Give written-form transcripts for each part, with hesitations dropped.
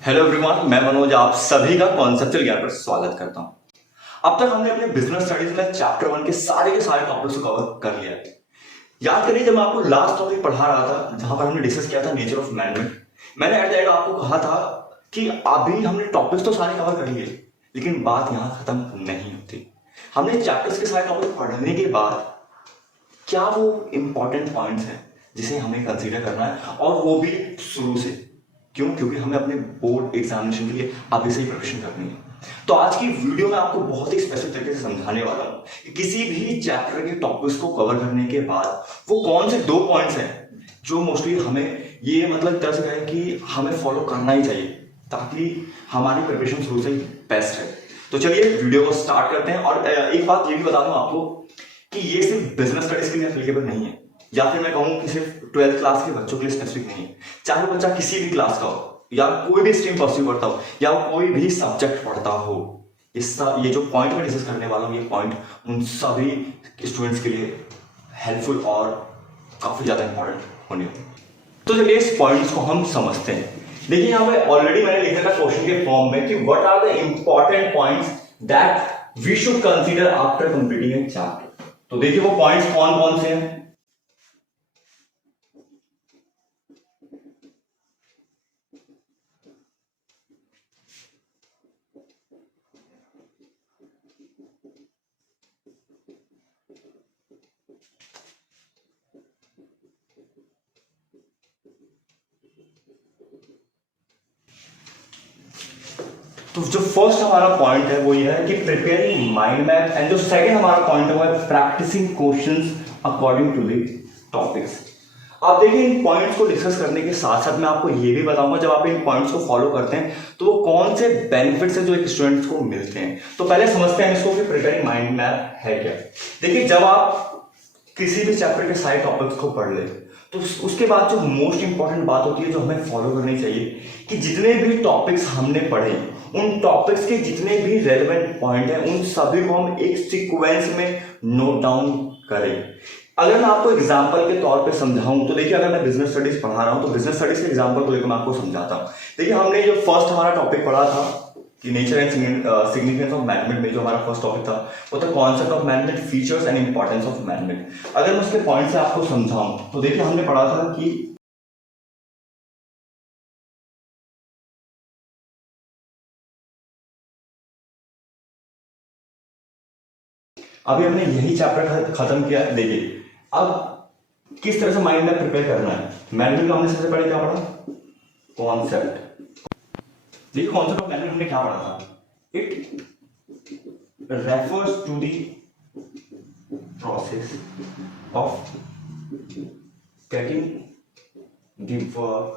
Hello everyone, मैं मनोज आप सभी का कॉन्सेप्चुअल ज्ञान पर स्वागत करता हूं। अब तक हमने अपने बिजनेस स्टडीज में चैप्टर 1 के सारे टॉपिक्स को कवर कर लिया है। याद करिए, जब मैं आपको लास्ट टॉपिक पढ़ा रहा था जहां पर हमने डिस्कस किया था नेचर ऑफ मैनेजमेंट, मैंने एट द एंड आपको कहा था कि अभी हमने टॉपिक्स तो सारे कवर कर लिए, लेकिन बात यहां खत्म नहीं होती। हमने चैप्टर्स के सारे टॉपिक पढ़ने के बाद क्या वो इंपॉर्टेंट पॉइंट्स हैं जिसे हमें कंसीडर करना है, और वो भी शुरू से। क्यों? क्योंकि हमें अपने बोर्ड एग्जामिनेशन के लिए अभी से ही प्रिपरेशन करनी है। तो आज की वीडियो में आपको बहुत ही स्पेशल तरीके से समझाने वाला हूं कि किसी भी चैप्टर के टॉपिक्स को कवर करने के बाद वो कौन से 2 पॉइंट्स हैं जो मोस्टली हमें ये मतलब तरह से कहें कि हमें फॉलो करना ही चाहिए, ताकि हमारी प्रिपरेशन शुरू से ही बेस्ट है। तो चलिए वीडियो को स्टार्ट करते हैं। और एक बात ये भी बता दूं आपको कि ये सिर्फ बिजनेस स्टडीज के लिए एप्लीकेबल नहीं है, या फिर मैं कहूँ कि सिर्फ 12th क्लास के बच्चों के लिए स्पेसिफिक नहीं है। चाहे वो बच्चा किसी भी क्लास का हो, या कोई भी स्ट्रीम परस्यू करता हो, या वो कोई भी सब्जेक्ट पढ़ता हो, ये जो पॉइंट मैं डिस्कस करने वाला हूँ, ये पॉइंट उन सभी स्टूडेंट्स के लिए हेल्पफुल और काफी ज्यादा इंपॉर्टेंट होने वाले। तो चलिए इस पॉइंट्स को हम समझते हैं। देखिए यहाँ पे ऑलरेडी मैंने लिखा था क्वेश्चन के फॉर्म में कि what are the important points that we should consider after completing a chapter. तो देखिए वो पॉइंट्स कौन कौन से हैं। तो जो फर्स्ट हमारा पॉइंट है वो ये है कि प्रिपेयरिंग माइंड मैप, एंड जो सेकंड हमारा पॉइंट है वो है practising questions according to the topics. आप देखिए, इन पॉइंट्स को डिस्कस करने के साथ साथ मैं आपको ये भी बताऊंगा जब आप इन पॉइंट्स को फॉलो करते हैं तो वो कौन से बेनिफिट्स हैं जो एक स्टूडेंट्स को मिलते हैं। तो पहले समझते हैं इसको कि प्रिपेयरिंग माइंड मैप है क्या। देखिए, जब आप किसी भी चैप्टर के सारे टॉपिक्स को पढ़ ले तो उसके बाद जो मोस्ट इंपॉर्टेंट बात होती है जो हमें फॉलो करनी चाहिए कि जितने भी टॉपिक्स हमने पढ़े, उन टॉपिक्स के जितने भी रेलेवेंट पॉइंट हैं उन सभी को हम एक सीक्वेंस में नोट डाउन करें। अगर मैं आपको एग्जांपल के तौर पे समझाऊं तो देखिए, अगर मैं बिजनेस स्टडीज पढ़ा रहा हूं तो बिजनेस स्टडीज के एग्जांपल को लेकर मैं आपको समझाता हूं। देखिए, हमने जो फर्स्ट हमारा टॉपिक पढ़ा था कि nature and significance of management में जो हमारा फर्स्ट टॉपिक था वो था concept of management, features and importance of management. अगर मैं उसके पॉइंट से आपको समझाऊं तो देखिए, हमने पढ़ा था कि अभी हमने यही चैप्टर खत्म किया है। देखिए, अब किस तरह से माइंड में प्रिपेयर करना है। मैनेजमेंट का हमने सबसे पहले क्या पढ़ा? कॉन्सेप्ट। देखिए, कॉन्सेप्ट ऑफ मैनेजमेंट हमने क्या पढ़ा था? It refers to the process of getting the work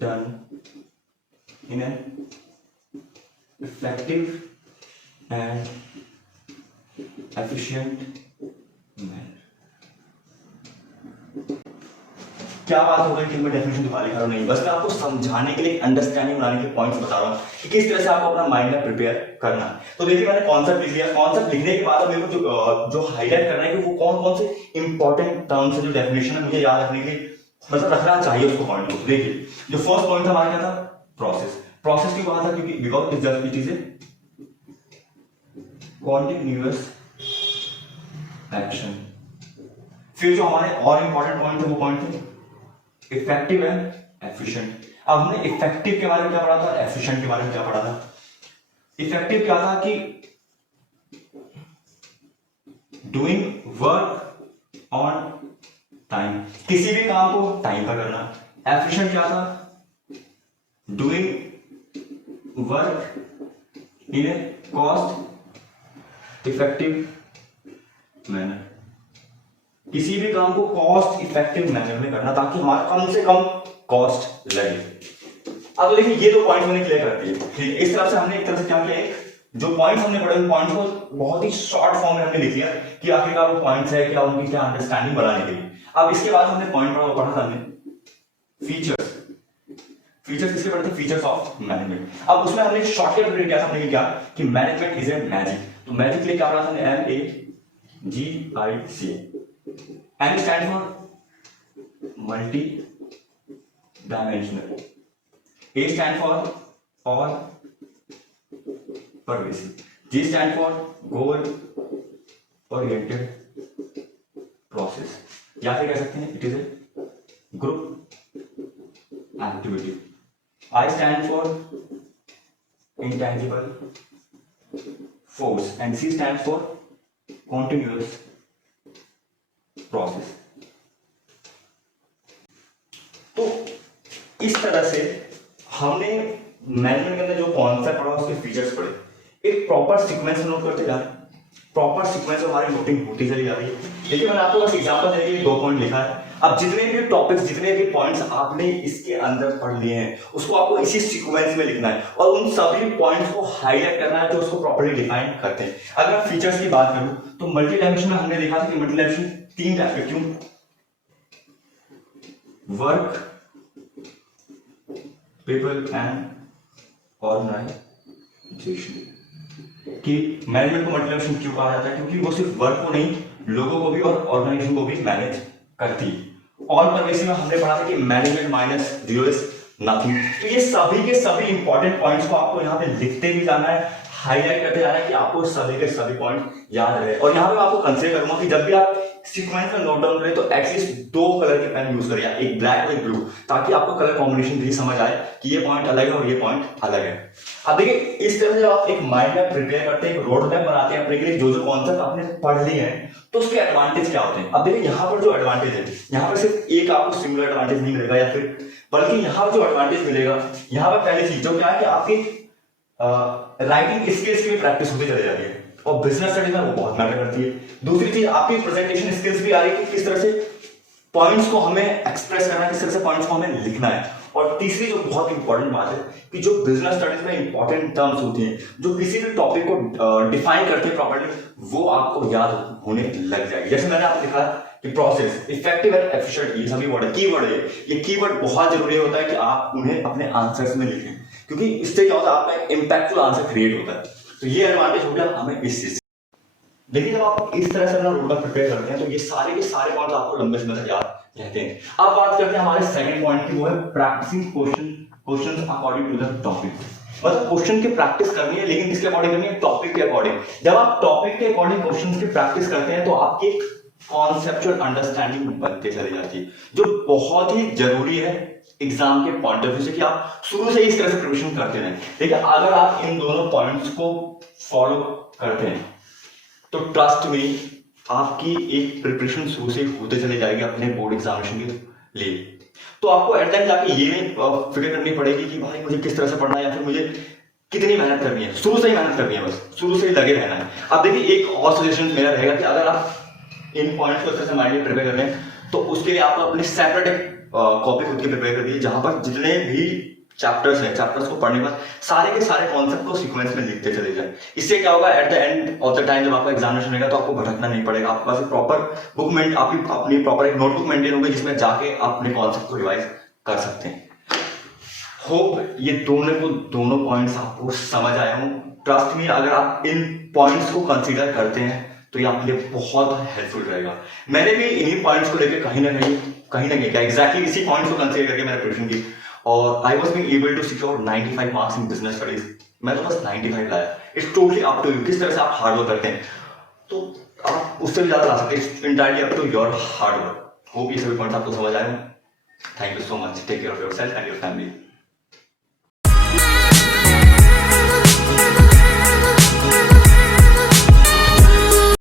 done in an effective and efficient manner। क्या बात हो गई कि मैं डेफिनेशन दिखा रहा हूं? नहीं, बस मैं आपको समझाने के लिए, अंडरस्टैंडिंग बनाने के पॉइंट्स बता रहा हूं कि किस तरह से आपको अपना माइंड में प्रिपेयर करना है। तो देखिए, मैंने कॉन्सेप्ट लिख लिया। कॉन्सेप्ट लिखने के बाद मेरे को जो हाईलाइट करना है कि वो कौन कौन से इंपॉर्टेंट टर्म्स है, जो डेफिनेशन है मुझे याद रखने के लिए, मतलब रखना चाहिए उसको पॉइंट को। देखिए, जो फर्स्ट पॉइंट था हमारा क्या था? प्रोसेस। प्रोसेस क्यों कहा था? क्योंकि because it is a continuous action. फिर जो हमारे और इंपॉर्टेंट पॉइंट थे वो पॉइंट थे इफेक्टिव एंड एफिशिएंट। अब हमने इफेक्टिव के बारे में क्या पढ़ा था, एफिशिएंट के बारे में क्या पढ़ा था? इफेक्टिव क्या था कि डूइंग वर्क ऑन टाइम, किसी भी काम को टाइम पर करना। एफिशिएंट क्या था? Doing work in A cost effective manner, किसी भी काम को कॉस्ट इफेक्टिव मैनर में करना ताकि हमारा कम से कम कॉस्ट लगे। अब तो देखिए, ये दो पॉइंट मैंने क्लियर कर दिए। ठीक है, इस तरह से हमने एक तरह से क्या किया, एक जो पॉइंट्स हमने पढ़े उन पॉइंट्स को बहुत ही शॉर्ट फॉर्म में हमने लिख लिया कि आखिरकार वो पॉइंट्स है क्या, उनकी क्या अंडरस्टैंडिंग बनाने के लिए। अब इसके बाद हमने पॉइंट पढ़ा था हमने फीचर्स। फीचर्स किसके पढ़े थे? Features of management. अब उसमें हमने शॉर्टकट में क्या हमने क्या कि मैनेजमेंट इज ए मैजिक। तो मैजिक के लिए क्या पढ़ा था हमने? MAGIC। M stand for multi dimensional. A stand for all pervasive, G stand for goal oriented process, या फिर कह सकते हैं it is a group activity. I stand for intangible force and C stands for continuous process. तो इस तरह से हमने मैनेजमेंट के अंदर जो कॉन्सेप्ट पढ़ा उसके फीचर्स पढ़े, एक प्रॉपर सीक्वेंस में नोट करते जा रहे हैं. प्रॉपर सीक्वेंस में हमारी नोटिंग होती चली जा रही है. देखिए मैंने आपको बस एग्जांपल देने के लिए 2 पॉइंट लिखा है. अब जितने भी टॉपिक्स, जितने भी पॉइंट्स आपने इसके अंदर पढ़ लिए हैं उसको आपको इसी सीक्वेंस में लिखना है और उन सभी पॉइंट्स को हाईलाइट करना है जो उसको प्रॉपर्ली डिफाइन करते हैं. अगर मैं फीचर्स की बात करूं तो मल्टी डायमेंशन में हमने देखा था कि मल्टी डायमेंशन 3 टाइप के, क्यों? Work, people and organisation. कि मैनेजमेंट को मल्टी डायमेंशन क्यों कहा जाता है? क्योंकि वो सिर्फ वर्क को नहीं, लोगों को भी और ऑर्गेनाइजेशन को भी मैनेज करती है. ऑल परवेसिव में हमने पढ़ा था कि management minus zero is nothing. तो ये सभी के सभी इंपॉर्टेंट पॉइंट्स को आपको यहाँ पे लिखते भी जाना है, हाईलाइट करते जाना है कि आपको सभी के सभी पॉइंट याद रहे. और यहाँ पे मैं आपको कंसीडर करूंगा कि जब भी आप सीक्वेंस में नोट डाउन करें तो एटलीस्ट 2 कलर के पेन यूज करिए, एक ब्लैक और एक ब्लू, ताकि आपको कलर कॉम्बिनेशन भी समझ आए कि ये पॉइंट अलग है और ये पॉइंट अलग है. अब देखिए इस तरह से जब आप एक माइंड मैप प्रिपेयर करते हैं, एक रोड मैप बनाते हैं अपने के लिए, जो जो कॉन्सेप्ट आपने पढ़ लिए हैं तो उसके एडवांटेज क्या होते हैं. अब देखिए यहाँ पर जो एडवांटेज है, यहाँ पर सिर्फ एक आपको सिंगल एडवांटेज नहीं मिलेगा, या फिर बल्कि यहाँ पर जो एडवांटेज मिलेगा, यहाँ पर पहली चीज जो क्या है कि आपकी राइटिंग स्किल्स की प्रैक्टिस होती चली जाती है और बिजनेस स्टडीज में वो बहुत मैटर करती है. दूसरी चीज आपकी प्रेजेंटेशन स्किल्स भी आ रही है कि किस तरह से पॉइंट्स को हमें एक्सप्रेस करना है, किस तरह से पॉइंट्स को हमें लिखना है. और तीसरी जो बहुत इंपॉर्टेंट बात है कि जो बिजनेस स्टडीज में इंपॉर्टेंट टर्म्स होती हैं, जो किसी भी टॉपिक को डिफाइन करते हैं प्रॉपर्ली, वो आपको याद होने लग जाएगी. जैसे मैंने आपको लिखा कि प्रोसेस, इफेक्टिव एंड एफिशिएंट, ये सभी वर्ड है, कीवर्ड है. ये कीवर्ड बहुत जरूरी होता है कि आप उन्हें अपने आंसर्स में लिखें, क्योंकि इससे क्या होता है आपका एक इंपैक्टफुल आंसर क्रिएट होता है. तो ये एडवांटेज हो गया हमें इस चीज. देखिए जब आप इस तरह से अपना रोड मैप प्रिपेयर करते हैं तो ये सारे के सारे पॉइंट आपको लंबे समय तक याद रहते हैं. अब बात करते हैं हमारे सेकंड पॉइंट की, वो है practising questions according to the topic. मतलब क्वेश्चन की प्रैक्टिस करनी है, लेकिन किसके अकॉर्डिंग करनी है? टॉपिक के अकॉर्डिंग. जब आप टॉपिक के अकॉर्डिंग क्वेश्चंस की प्रैक्टिस करते हैं तो आपकी कॉन्सेप्चुअल अंडरस्टैंडिंग बनते चली जाती है, जो बहुत ही जरूरी है एग्जाम के पॉइंट ऑफ व्यू से, कि आप शुरू से इस तरह से प्रिपरेशन करते रहें. देखिए अगर आप इन दोनों पॉइंट्स को फॉलो करते हैं तो ट्रस्ट में आपकी एक प्रिपरेशन शुरू से होते चले जाएगी अपने बोर्ड एग्जामिनेशन के लिए. तो आपको एट टाइम जाके ये फिक्र करनी पड़ेगी कि भाई मुझे किस तरह से पढ़ना है या फिर मुझे कितनी मेहनत करनी है. शुरू से ही मेहनत करनी है, बस शुरू से ही लगे रहना है. अब देखिए एक और सजेशन मेरा रहेगा कि अगर आप इन पॉइंट्स को अच्छे से माइंड में प्रिपेयर कर रहे हैं तो उसके लिए आप अपने सेपरेट एक कॉपी खुद की प्रिपेयर कर दीजिए, जहां पर जितने भी चैप्टर्स हैं, चैप्टर्स को पढ़ने के बाद सारे के सारे कॉन्सेप्ट को सीक्वेंस में लिखते चले जाएं. इससे क्या होगा, at the end of the time जब आपका एग्जामिनेशन रहेगा तो आपको भटकना नहीं पड़ेगा. आपके पास एक प्रॉपर बुक अपनी प्रॉपर एक नोटबुक मेंटेन होगी जिसमें जाके अपने कॉन्सेप्ट को रिवाइज कर सकते हैं. होप ये दोनों पॉइंट्स आपको समझ आए हों. ट्रस्ट मी, अगर आप इन पॉइंट्स को कंसीडर करते हैं तो ये आपके लिए बहुत हेल्पफुल रहेगा. मैंने भी इन्हीं पॉइंट्स को लेकर कहीं ना कहीं क्या एग्जैक्टली इसी पॉइंट्स को कंसीडर करके मैंने प्रिपरेशन की और I was being able to secure 95 marks in business studies. मैं तो बस 95 लाया. It's totally up to you किस तरह से आप हार्ड वर्क करते हैं, तो आप उससे भी ज्यादा ला सकते हैं. It's entirely up to your hard work. Hope ये सभी पॉइंट्स आपको समझ आए. Thank you so much. Take care of yourself and your family.